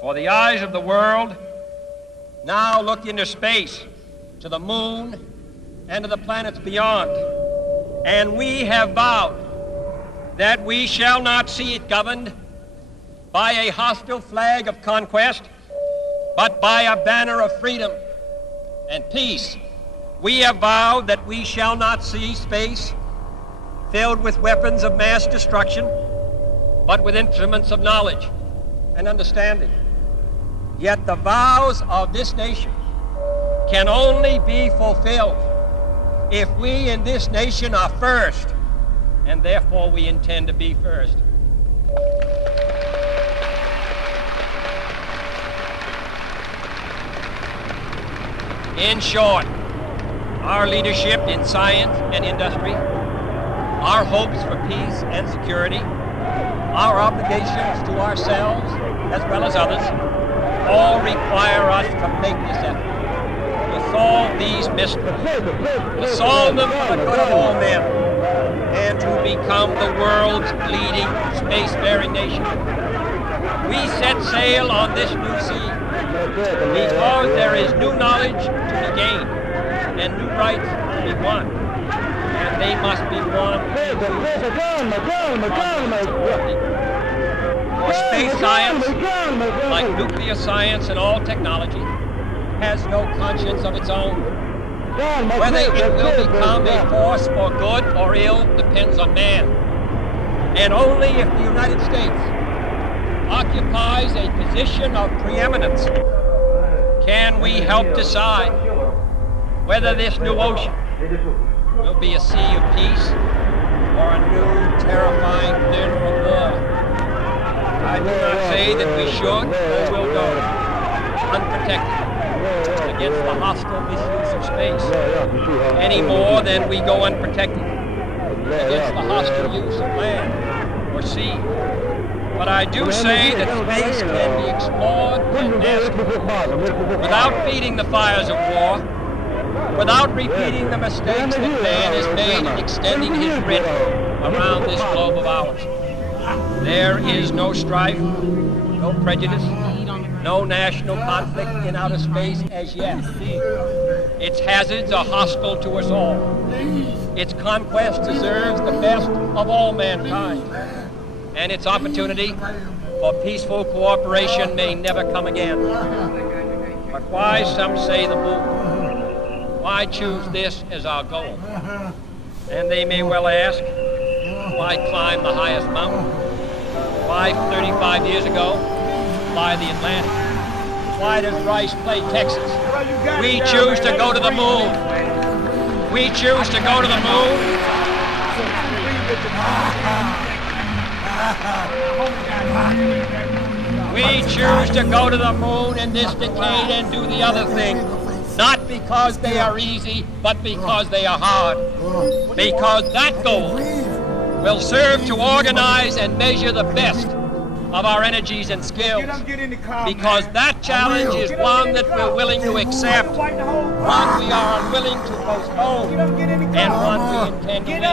For the eyes of the world now look into space, to the moon, and to the planets beyond. And we have vowed that we shall not see it governed by a hostile flag of conquest, but by a banner of freedom and peace. We have vowed that we shall not see space filled with weapons of mass destruction, but with instruments of knowledge and understanding. Yet the vows of this nation can only be fulfilled if we in this nation are first, and therefore we intend to be first. In short, our leadership in science and industry, our hopes for peace and security, our obligations to ourselves as well as others, all require us to make this effort, to solve these mysteries, to solve them for the good of all men, and to become the world's leading spacefaring nation. We set sail on this new sea because there is new knowledge to be gained and new rights to be won, and they must be won. For space science, like nuclear science and all technology, has no conscience of its own. Whether it will become a force for good or ill depends on man. And only if the United States occupies a position of preeminence can we help decide whether this new ocean will be a sea of peace or a new terrifying theater of war. I do not say that we should or will go unprotected against the hostile misuse of space any more than we go unprotected against the hostile use of land or sea. But I do say that space can be explored and mastered without feeding the fires of war, without repeating the mistakes that man has made in extending his grip around this globe of ours. There is no strife, no prejudice, no national conflict in outer space as yet. Its hazards are hostile to us all. Its conquest deserves the best of all mankind, and its opportunity for peaceful cooperation may never come again. But why, some say, the moon? Why choose this as our goal? And they may well ask, why climb the highest mountain? Why 35 years ago fly the Atlantic? Why does Rice play Texas? We choose to go to the moon. We choose to go to the moon. We choose to go to the moon in this decade and do the other thing, not because they are easy, but because they are hard. Because that goal will serve to organize and measure the best of our energies and skills. Because that challenge is one that we're willing to accept, one we are unwilling to postpone, and one we intend to win. The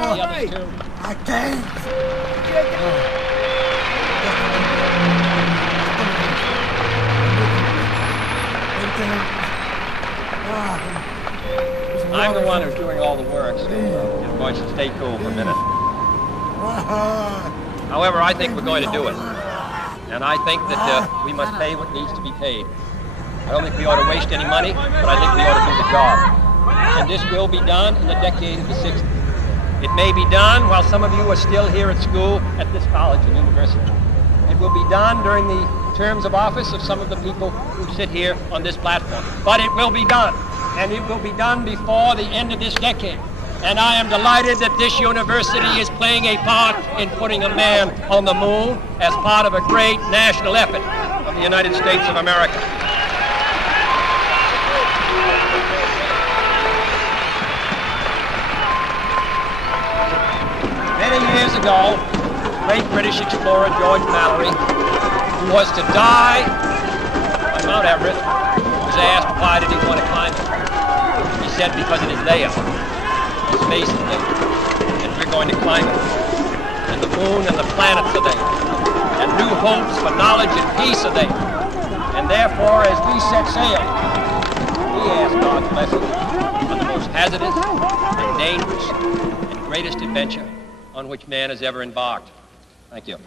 others too. I can't. I'm the one who's doing all the work, so you're going to stay cool for a minute. However, I think we're going to do it. And I think that we must pay what needs to be paid. I don't think we ought to waste any money, but I think we ought to do the job. And this will be done in the decade of the 60s. It may be done while some of you are still here at school at this college and university. It will be done during the terms of office of some of the people who sit here on this platform. But it will be done, and it will be done before the end of this decade. And I am delighted that this university is playing a part in putting a man on the moon as part of a great national effort of the United States of America. Many years ago, great British explorer George Mallory, who was to die on Mount Everest, was asked why did he want to climb it. He said because it is there. Space is there, and we're going to climb it. And the moon and the planets are there. And new hopes for knowledge and peace peace are they? And therefore, as we set sail, we ask God's blessing on the most hazardous and dangerous and greatest adventure on which man has ever embarked. Thank you.